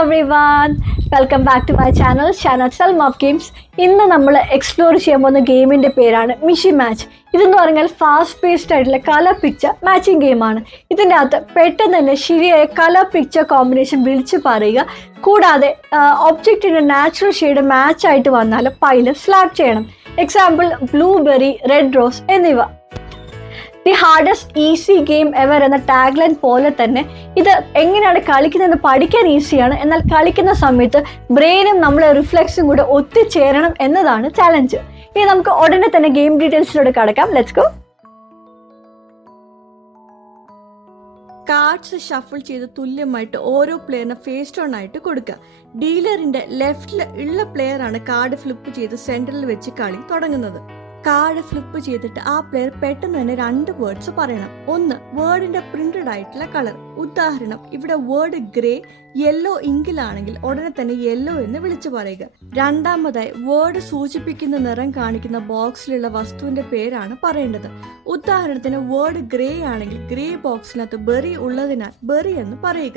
everyone, welcome back to my channel Selma of Games. ഇന്ന് നമ്മൾ explore ചെയ്യാൻ പോകുന്ന ഗെയിമിൻ്റെ പേരാണ് മിഷി മാച്ച്. ഇതെന്ന് പറഞ്ഞാൽ ഫാസ്റ്റ് പേസ്ഡ് ആയിട്ടുള്ള കളർ പിക്ചർ മാച്ചിങ് ഗെയിമാണ്. ഇതിൻ്റെ അകത്ത് പെട്ടെന്ന് തന്നെ ശരിയായ കളർ പിക്ചർ കോമ്പിനേഷൻ വിളിച്ച് പറയുക. കൂടാതെ ഒബ്ജക്റ്റിൻ്റെ നാച്ചുറൽ ഷെയ്ഡ് മാച്ച് ആയിട്ട് വന്നാൽ പൈല് സ്ലാപ്പ് ചെയ്യണം. എക്സാമ്പിൾ ബ്ലൂബെറി, റെഡ് റോസ് എന്നിവ. The hardest easy game ever എന്ന ടാഗ്ലൈൻ പോലെ തന്നെ ഇത് എങ്ങനെയാണ് കളിക്കുന്നതെന്ന് പഠിക്കാൻ ഈസിയാണ്. എന്നാൽ കളിക്കുന്ന സമയത്ത് ബ്രെയിനും നമ്മളെ റിഫ്ലെക്സും കൂടെ ഒത്തുചേരണം എന്നതാണ് ചലഞ്ച്. ഇനി നമുക്ക് ഉടനെ തന്നെ ഗെയിം ഡീറ്റെയിൽസിലൂടെ കടക്കാം. Let's go. കാർഡ്സ് ഷഫിൾ ചെയ്ത് തുല്യമായിട്ട് ഓരോ പ്ലെയറിന് ഫേസ് ടേൺ ആയിട്ട് കൊടുക്കുക. ഡീലറിന്റെ ലെഫ്റ്റിൽ ഉള്ള പ്ലെയർ ആണ് കാർഡ് ഫ്ലിപ്പ് ചെയ്ത് സെന്ററിൽ വെച്ച് കളി തുടങ്ങുന്നത്. കാർഡ് ഫ്ലിപ്പ് ചെയ്തിട്ട് ആ പ്ലെയർ പെട്ടെന്ന് തന്നെ 2 വേർഡ്സ് പറയണം. ഒന്ന് വേർഡിന്റെ പ്രിന്റഡ് ആയിട്ടുള്ള കളർ. ഉദാഹരണം, ഇവിടെ വേർഡ് ഗ്രേ യെല്ലോ ഇങ്കിലാണെങ്കിൽ ഉടനെ തന്നെ യെല്ലോ എന്ന് വിളിച്ചു പറയുക. രണ്ടാമതായി വേർഡ് സൂചിപ്പിക്കുന്ന നിറം കാണിക്കുന്ന ബോക്സിലുള്ള വസ്തുവിന്റെ പേരാണ് പറയേണ്ടത്. ഉദാഹരണത്തിന് വേർഡ് ഗ്രേ ആണെങ്കിൽ ഗ്രേ ബോക്സിനകത്ത് ബെറി ഉള്ളതിനാൽ ബെറി എന്ന് പറയുക.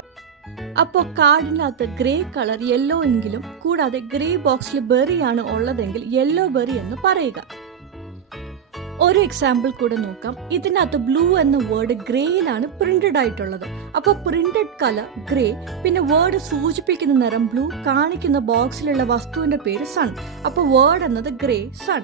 അപ്പോൾ കാർഡിനകത്ത് ഗ്രേ കളർ യെല്ലോ എങ്കിലും കൂടാതെ ഗ്രേ ബോക്സിൽ ബെറി ആണ് ഉള്ളതെങ്കിൽ യെല്ലോ ബെറി എന്ന് പറയുക. ഒരു എക്സാമ്പിൾ കൂടെ നോക്കാം. ഇതിനകത്ത് ബ്ലൂ എന്ന വേർഡ് ഗ്രേയിലാണ് പ്രിന്റഡ് ആയിട്ടുള്ളത്. അപ്പോൾ പ്രിന്റഡ് കളർ ഗ്രേ, പിന്നെ വേർഡ് സൂചിപ്പിക്കുന്ന നിറം ബ്ലൂ, കാണിക്കുന്ന ബോക്സിലുള്ള വസ്തുവിന്റെ പേര് സൺ. അപ്പോൾ വേർഡ് എന്നത് ഗ്രേ സൺ.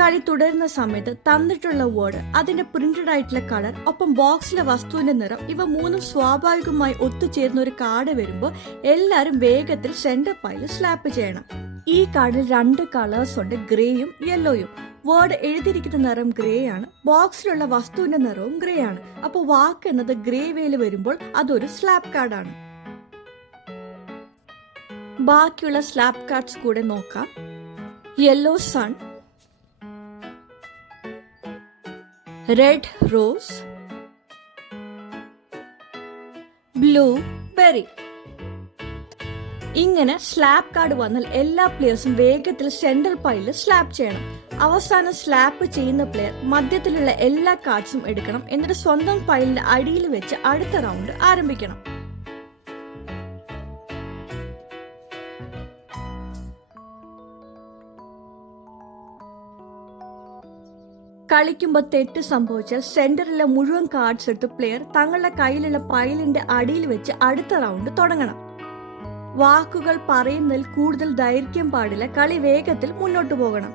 കളി തുടരുന്ന സമയത്ത് തന്നിട്ടുള്ള വേർഡ്, അതിന്റെ പ്രിന്റഡ് ആയിട്ടുള്ള കളർ, ഒപ്പം ബോക്സിലെ വസ്തുവിന്റെ നിറം, ഇവ മൂന്നും സ്വാഭാവികമായി ഒത്തുചേർന്ന ഒരു കാർഡ് വരുമ്പോൾ എല്ലാവരും വേഗത്തിൽ സെന്റർ പൈല് സ്ലാപ്പ് ചെയ്യണം. ഈ കാർഡിൽ 2 കളേഴ്സ് ഉണ്ട്, ഗ്രേയും യെല്ലോയും. വേർഡ് എഴുതിയിരിക്കുന്ന നിറം ഗ്രേ ആണ്, ബോക്സിലുള്ള വസ്തുവിന്റെ നിറവും ഗ്രേ ആണ്. അപ്പോൾ വാക്ക് എന്നത് ഗ്രേ വേയിൽ വരുമ്പോൾ അതൊരു സ്ലാപ്പ് കാർഡാണ്. ബാക്കിയുള്ള സ്ലാപ്പ് കാർഡ്സ് കൂടെ നോക്കാം. Yellow sun, red rose, blueberry. ഇങ്ങനെ സ്ലാപ്പ് കാർഡ് വന്നാൽ എല്ലാ പ്ലെയേഴ്സും വേഗത്തിൽ സെൻട്രൽ പൈലിൽ സ്ലാപ്പ് ചെയ്യണം. അവസാനം സ്ലാപ്പ് ചെയ്യുന്ന പ്ലെയർ മധ്യത്തിലുള്ള എല്ലാ കാർഡ്സും എടുക്കണം. എന്നിട്ട് സ്വന്തം പൈലിന്റെ അടിയിൽ വെച്ച് അടുത്ത റൗണ്ട് ആരംഭിക്കണം. കളിക്കുമ്പോൾ തെറ്റ് സംഭവിച്ചാൽ സെന്ററിലെ മുഴുവൻ കാർഡ്സ് എടുത്ത് പ്ലെയർ തങ്ങളുടെ കയ്യിലുള്ള പൈലിന്റെ അടിയിൽ വെച്ച് അടുത്ത റൗണ്ട് തുടങ്ങണം. വാക്കുകൾ പറയുന്നതിൽ കൂടുതൽ ദൈർഘ്യം പാടില്ല. കളി വേഗത്തിൽ മുന്നോട്ട് പോകണം.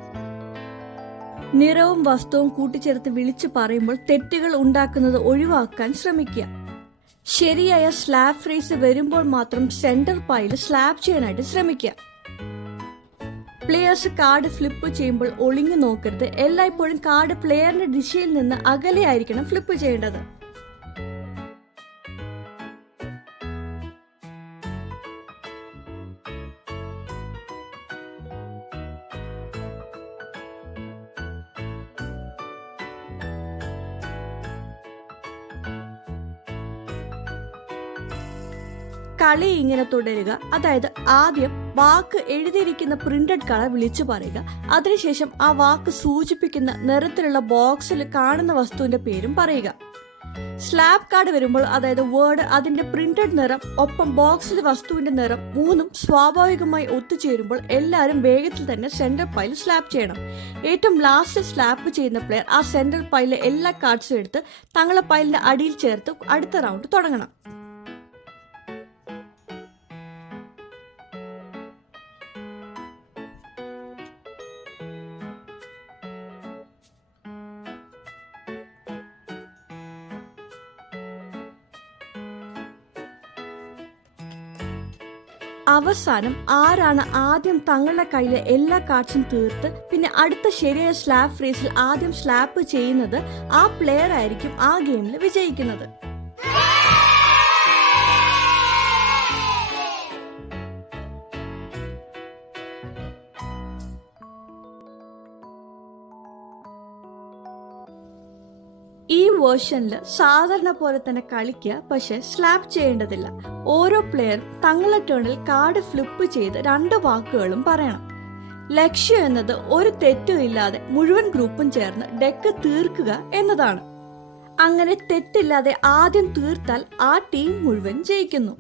നിറവും വസ്തുവും കൂട്ടിച്ചേർത്ത് വിളിച്ചു പറയുമ്പോൾ തെറ്റുകൾ ഉണ്ടാക്കുന്നത് ഒഴിവാക്കാൻ ശ്രമിക്കുക. ശരിയായ സ്ലാപ്പ് ഫ്രേസ് വരുമ്പോൾ മാത്രം സെന്റർ പൈല് സ്ലാപ്പ് ചെയ്യാനായിട്ട് ശ്രമിക്കുക. പ്ലെയേഴ്സ് കാർഡ് ഫ്ലിപ്പ് ചെയ്യുമ്പോൾ ഒളിഞ്ഞു നോക്കരുത്. എല്ലായ്പ്പോഴും കാർഡ് പ്ലെയറിന്റെ ദിശയിൽ നിന്ന് അകലെയായിരിക്കണം ഫ്ലിപ്പ് ചെയ്യേണ്ടത്. കളി ഇങ്ങനെ തുടരുക. അതായത് ആദ്യം വാക്ക് എഴുതിയിരിക്കുന്ന പ്രിന്റഡ് കളർ വിളിച്ചു പറയുക. അതിനുശേഷം ആ വാക്ക് സൂചിപ്പിക്കുന്ന നിറത്തിലുള്ള ബോക്സിൽ കാണുന്ന വസ്തുവിന്റെ പേരും പറയുക. സ്ലാപ്പ് കാർഡ് വരുമ്പോൾ, അതായത് വേർഡ്, അതിന്റെ പ്രിന്റഡ് നിറം, ഒപ്പം ബോക്സിലെ വസ്തുവിന്റെ നിറം മൂന്നും സ്വാഭാവികമായി ഒത്തുചേരുമ്പോൾ എല്ലാവരും വേഗത്തിൽ തന്നെ സെന്റർ പൈൽ സ്ലാപ്പ് ചെയ്യണം. ഏറ്റവും ലാസ്റ്റ് സ്ലാപ്പ് ചെയ്യുന്ന പ്ലെയർ ആ സെന്റർ പൈലിലെ എല്ലാ കാർഡ്സും എടുത്ത് തങ്ങളുടെ പൈലിന്റെ അടിയിൽ ചേർത്ത് അടുത്ത റൗണ്ട് തുടങ്ങണം. അവസാനം ആരാണ് ആദ്യം തങ്ങളുടെ കയ്യിലെ എല്ലാ കാർഡ്സും തീർത്ത് പിന്നെ അടുത്ത ശരിയായ സ്ലാപ്പ് ഫ്രേസിൽ ആദ്യം സ്ലാപ്പ് ചെയ്യുന്നത് ആ പ്ലെയർ ആയിരിക്കും ആ ഗെയിമിൽ വിജയിക്കുന്നത്. ഈ വേർഷനിൽ സാധാരണ പോലെ തന്നെ കളിക്കുക, പക്ഷെ സ്ലാപ്പ് ചെയ്യേണ്ടതില്ല. ഓരോ പ്ലെയറും തങ്ങളുടെ ടേണിൽ കാർഡ് ഫ്ലിപ്പ് ചെയ്ത് 2 വാക്കുകളും പറയണം. ലക്ഷ്യം എന്നത് ഒരു തെറ്റും ഇല്ലാതെ മുഴുവൻ ഗ്രൂപ്പും ചേർന്ന് ഡെക്ക് തീർക്കുക എന്നതാണ്. അങ്ങനെ തെറ്റില്ലാതെ ആദ്യം തീർത്താൽ ആ ടീം മുഴുവൻ ജയിക്കുന്നു.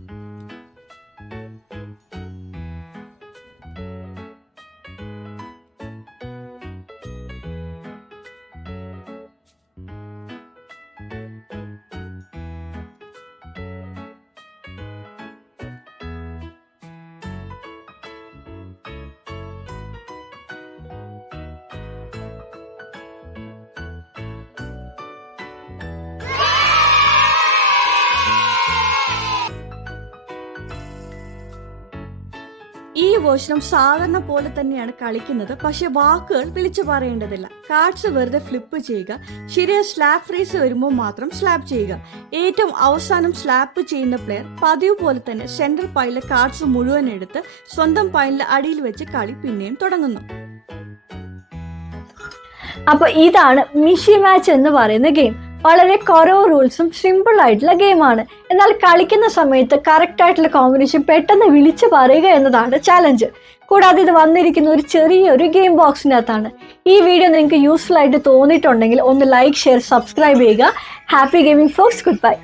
ഈ വേർഷനും സാധാരണ പോലെ തന്നെയാണ് കളിക്കുന്നത്. പക്ഷെ വാക്കുകൾ വിളിച്ചു പറയേണ്ടതില്ല. കാർഡ്സ് വെറുതെ ഫ്ലിപ്പ് ചെയ്യുക, ശരിയായ സ്ലാപ്പ് ഫ്രീസ് വരുമ്പോൾ മാത്രം സ്ലാപ്പ് ചെയ്യുക. ഏറ്റവും അവസാനം സ്ലാപ്പ് ചെയ്യുന്ന പ്ലെയർ പതിവ് പോലെ തന്നെ സെൻട്രൽ പൈലിലെ കാർഡ്സ് മുഴുവൻ എടുത്ത് സ്വന്തം പൈലിലെ അടിയിൽ വെച്ച് കളി പിന്നെയും തുടങ്ങുന്നു. അപ്പൊ ഇതാണ് മിഷി മാച്ച് എന്ന് പറയുന്ന ഗെയിം. വളരെ കുറവ് റൂൾസും സിമ്പിൾ ആയിട്ടുള്ള ഗെയിമാണ്. എന്നാൽ കളിക്കുന്ന സമയത്ത് കറക്റ്റ് ആയിട്ടുള്ള കോമ്പിനേഷൻ പെട്ടെന്ന് വിളിച്ചു പറയുക എന്നതാണ് ചാലഞ്ച്. കൂടാതെ ഇത് വന്നിരിക്കുന്ന ഒരു ചെറിയൊരു ഗെയിം ബോക്സിനകത്താണ്. ഈ വീഡിയോ നിങ്ങൾക്ക് യൂസ്ഫുൾ ആയിട്ട് തോന്നിയിട്ടുണ്ടെങ്കിൽ ഒന്ന് ലൈക്ക്, ഷെയർ, സബ്സ്ക്രൈബ് ചെയ്യുക. Happy gaming folks. Good bye.